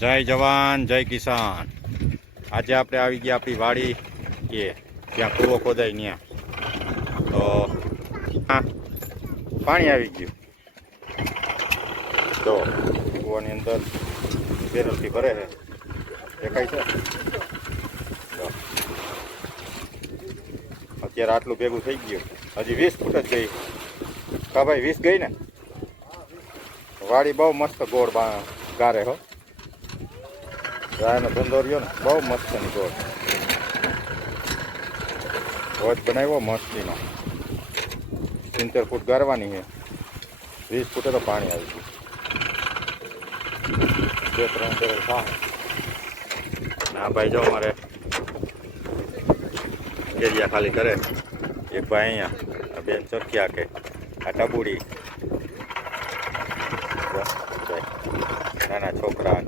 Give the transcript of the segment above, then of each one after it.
જય જવાન જય કિસાન। આજે આપણે આવી ગયા આપણી વાડી કે ત્યાં કૂવો ખોદાય ત્યાં તો પાણી આવી ગયું। તો કૂવાની અંદર બેરલથી ભરે છે, દેખાય છે। અત્યારે આટલું ભેગું થઈ ગયું, હજી 20 ફૂટ જ ગઈ કા ભાઈ? 20 ગઈ ને? વાડી બહુ મસ્ત ગોળ ગારે હો, ગાયનો ધંધો રહ્યો ને, બહુ મસ્ત ની ગોળ રોજ બનાવ્યો મસ્તીનો। 70 ફૂટ ગારવાની છે, 20 ફૂટે તો પાણી આવી ગયું। 2-3 બેરલ થાય। આ ભાઈ જો અમારે કેરિયા ખાલી કરે, એક ભાઈ અહીંયા, બેન ચરખિયા કે આ ટબુડી, નાના છોકરા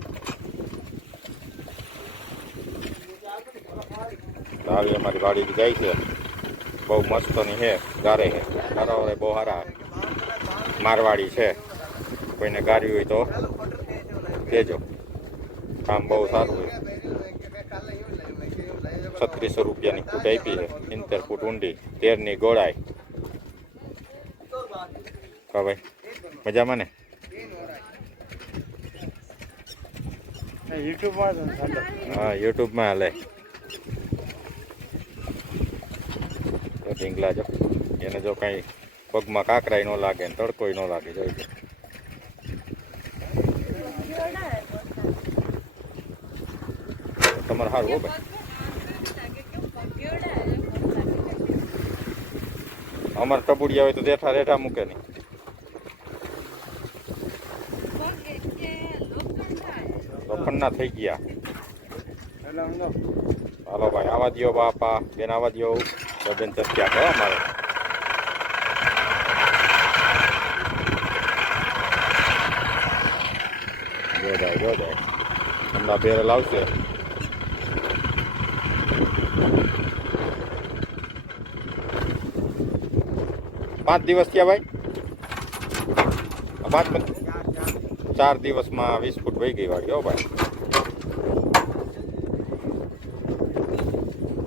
આવી અમારી વાડી જાય છે, બહુ મસ્તની છે, ગારે છે, ગારાવાળા બહુ સારા મારવાડી છે। કોઈને ગારી હોય તો કહેજો, કામ બહુ સારું હોય। 3600 રૂપિયાની ફૂટ આપી છે, 70 ફૂટ ઊંડી, 13ની ગોળાઈ। હા ભાઈ, મજામાં ને? હા, યુટ્યુબમાં હાલે તો ઢીંગલા જો, એને જો કાંઈ પગમાં કાકરાય ન લાગે ને તડકોય ન લાગે, જોઈ લો। તમારે સારું હો ભાઈ, અમારે ટબુડિયા હોય તો રેઠા રેઠા મૂકે નહીં, લોખંડના થઈ ગયા। હાલો ભાઈ, આવા દો બાપા, બેન આવા દો, બેન ચસ્ક્યા કરો અમારે। જો જાય હમણાં બેરલ આવશે। પાંચ દિવસ થયા ભાઈ, 4 દિવસમાં 20 ફૂટ વહી ગઈ વાડી હો ભાઈ।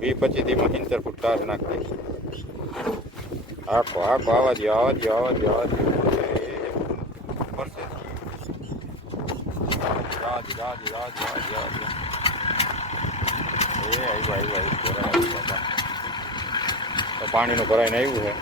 20-25 70 ફૂટ કાર નાખી। આખો આવા દો, તો પાણીનું ભરાઈને આવ્યું છે।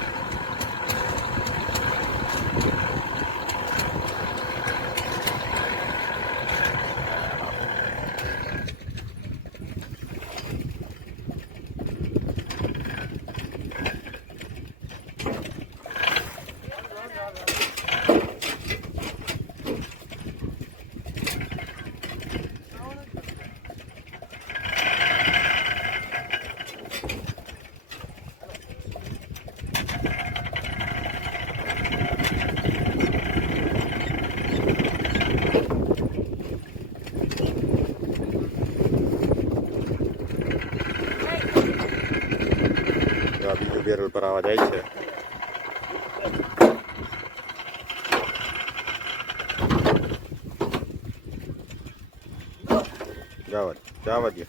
બીજું બેરલ પર આવવા જાય છે। જવા દે,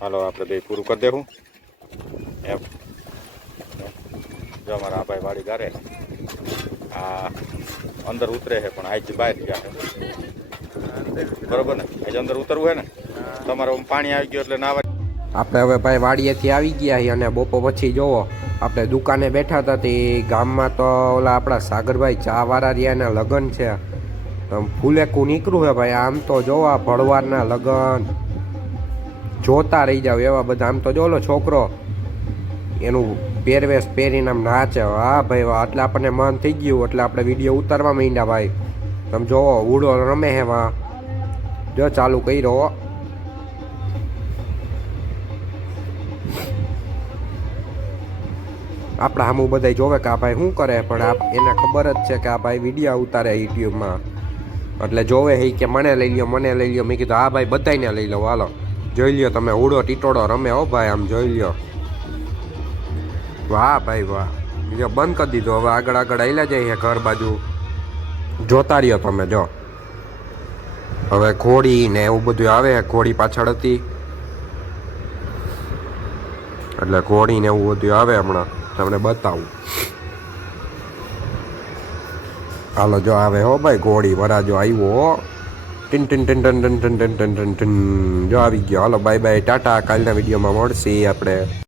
હાલો આપણે બે પૂરું કરી દેવું એમ। જો અમારા આ ભાઈ વાડી ગારે, આ અંદર ઉતરે છે પણ આજ બહાર ગયા છે, બરોબર ને? આજે અંદર ઉતરવું છે ને, તમારે પાણી આવી ગયું એટલે નાવા। આપણે હવે ભાઈ વાડીએથી આવી ગયા છીએ અને બપોર પછી જોવો આપણે દુકાને બેઠા હતા તે ગામમાં તો ઓલા આપણા સાગરભાઈ ચાવાળા રહ્યાના લગ્ન છે, ફૂલેકું નીકળ્યું છે ભાઈ। આમ તો જોવા ભળવારના લગ્ન જોતા રહી જાવ એવા બધા। આમ તો જો લો છોકરો એનું પહેરવેશ પહેરીને આમ નાચે, હા ભાઈ વાહ, એટલે આપણને મન થઈ ગયું એટલે આપણે વિડીયો ઉતારવા માંડ્યા ભાઈ। તમે જોવો ઉડો રમે હે વા, જો ચાલુ કર્યો। આપણા સામું બધા જોવે કે આ ભાઈ શું કરે, પણ એને ખબર જ છે કે આ ભાઈ વિડીયો ઉતારે યુટ્યુબમાં, એટલે જોવે હે કે મને લઈ લ્યો મને લઈ લ્યો. મેં કીધું હા ભાઈ બધાને લઈ લો, હાલો જોઈ લ્યો તમે ઉડો ટીટોળો રમે હો ભાઈ, આમ જોઈ લ્યો. વાહ ભાઈ વાહ, જો બંધ કરી દીધો. હવે આગળ આગળ આવેલા જઈએ ઘર બાજુ, જોતા રહ્યો તમે જો. હવે ઘોડી ને એવું બધું આવે, ઘોડી પાછળ હતી એટલે ઘોડી ને એવું બધું આવે, હમણાં તમને બતાવું. હાલો જો આવે હો ભાઈ ઘોડી, વરાજો આવ્યો, tin tin tin ton ton ton ton ton ton ton જો આવી ગયો. હાલો બાય બાય ટાટા, કાલના વિડીયોમાં મળશે આપણે.